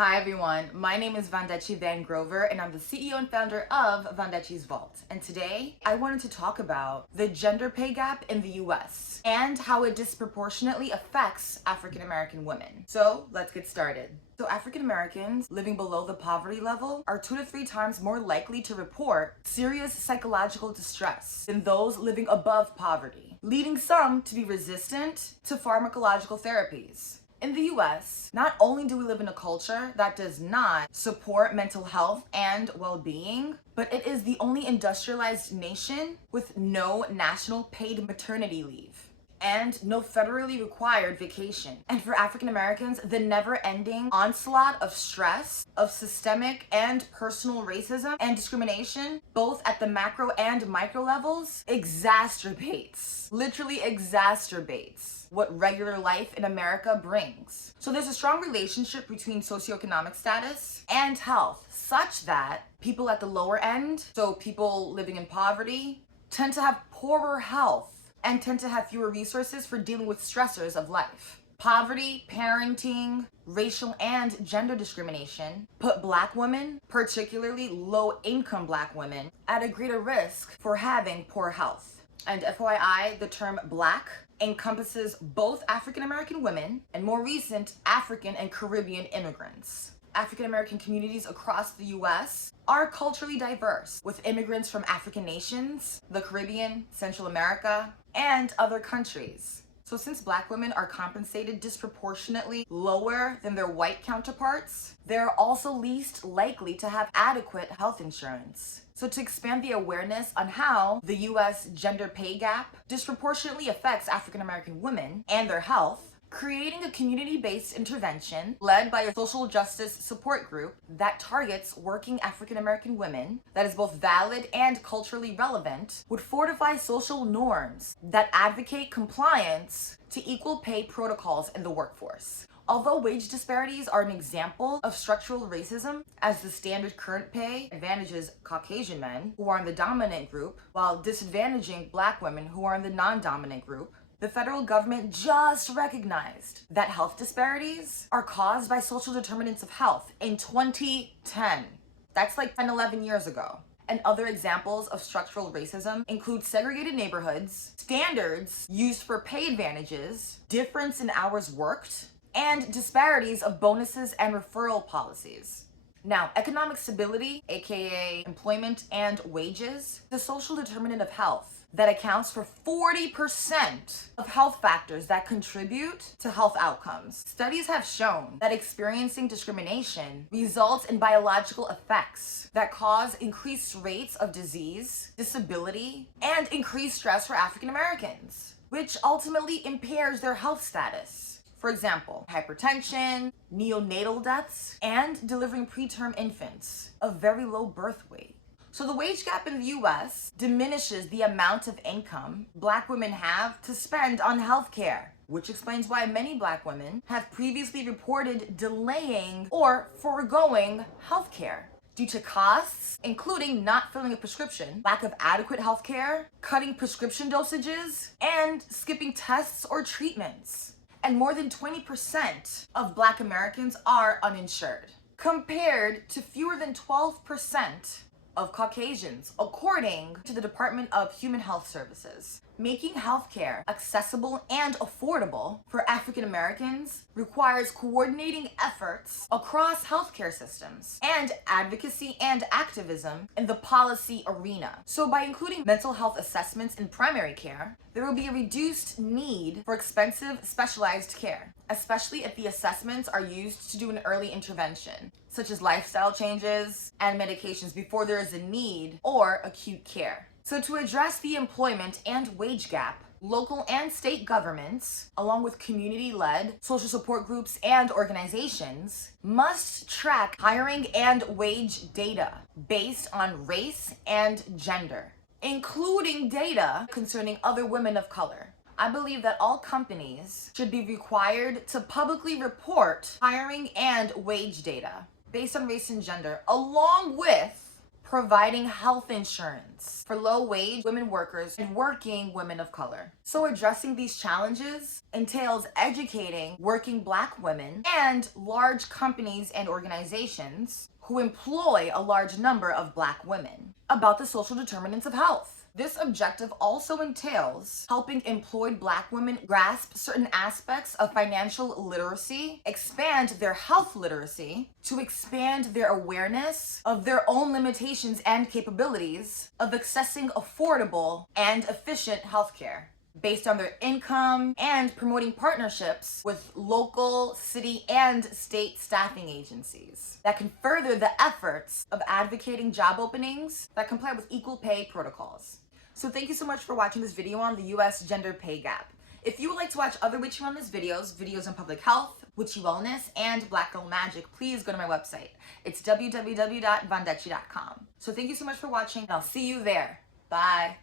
Hi everyone, my name is Vondechii Van Grover and I'm the CEO and founder of Vondechii's Vault. And today I wanted to talk about the gender pay gap in the US and how it disproportionately affects African American women. So let's get started. So African Americans living below the poverty level are 2 to 3 times more likely to report serious psychological distress than those living above poverty, leading some to be resistant to pharmacological therapies. In the US, not only do we live in a culture that does not support mental health and well-being, but it is the only industrialized nation with no national paid maternity leave and no federally required vacation. And for African Americans, the never-ending onslaught of stress, of systemic and personal racism and discrimination, both at the macro and micro levels, literally exacerbates what regular life in America brings. So there's a strong relationship between socioeconomic status and health, such that people at the lower end, so people living in poverty, tend to have poorer health and tend to have fewer resources for dealing with stressors of life. Poverty, parenting, racial and gender discrimination put Black women, particularly low-income Black women, at a greater risk for having poor health. And FYI, the term Black encompasses both African American women and more recent African and Caribbean immigrants. African American communities across the US are culturally diverse, with immigrants from African nations, the Caribbean, Central America, and other countries. So since Black women are compensated disproportionately lower than their white counterparts, they're also least likely to have adequate health insurance. So to expand the awareness on how the US gender pay gap disproportionately affects African American women and their health, creating a community-based intervention led by a social justice support group that targets working African American women that is both valid and culturally relevant would fortify social norms that advocate compliance to equal pay protocols in the workforce. Although wage disparities are an example of structural racism, as the standard current pay advantages Caucasian men who are in the dominant group while disadvantaging Black women who are in the non-dominant group, the federal government just recognized that health disparities are caused by social determinants of health in 2010. That's like 10, 11 years ago. And other examples of structural racism include segregated neighborhoods, standards used for pay advantages, difference in hours worked, and disparities of bonuses and referral policies. Now, economic stability, aka employment and wages, the social determinant of health that accounts for 40% of health factors that contribute to health outcomes. Studies have shown that experiencing discrimination results in biological effects that cause increased rates of disease, disability, and increased stress for African Americans, which ultimately impairs their health status. For example, hypertension, neonatal deaths, and delivering preterm infants of very low birth weight. So the wage gap in the US diminishes the amount of income Black women have to spend on healthcare, which explains why many Black women have previously reported delaying or foregoing healthcare due to costs, including not filling a prescription, lack of adequate healthcare, cutting prescription dosages, and skipping tests or treatments. And more than 20% of Black Americans are uninsured, compared to fewer than 12% of Caucasians, according to the Department of Human Health Services. Making healthcare accessible and affordable for African Americans requires coordinating efforts across healthcare systems and advocacy and activism in the policy arena. So by including mental health assessments in primary care, there will be a reduced need for expensive specialized care, especially if the assessments are used to do an early intervention, such as lifestyle changes and medications before there is a need or acute care. So to address the employment and wage gap, local and state governments, along with community-led social support groups and organizations, must track hiring and wage data based on race and gender, including data concerning other women of color. I believe that all companies should be required to publicly report hiring and wage data based on race and gender, along with providing health insurance for low-wage women workers and working women of color. So addressing these challenges entails educating working Black women and large companies and organizations who employ a large number of Black women about the social determinants of health. This objective also entails helping employed Black women grasp certain aspects of financial literacy, expand their health literacy, to expand their awareness of their own limitations and capabilities of accessing affordable and efficient healthcare based on their income, and promoting partnerships with local, city, and state staffing agencies that can further the efforts of advocating job openings that comply with equal pay protocols. So thank you so much for watching this video on the US gender pay gap. If you would like to watch other Witchy Wellness videos on public health, witchy wellness, and Black Girl Magic, please go to my website. It's www.vondechii.com. So thank you so much for watching, and I'll see you there. Bye.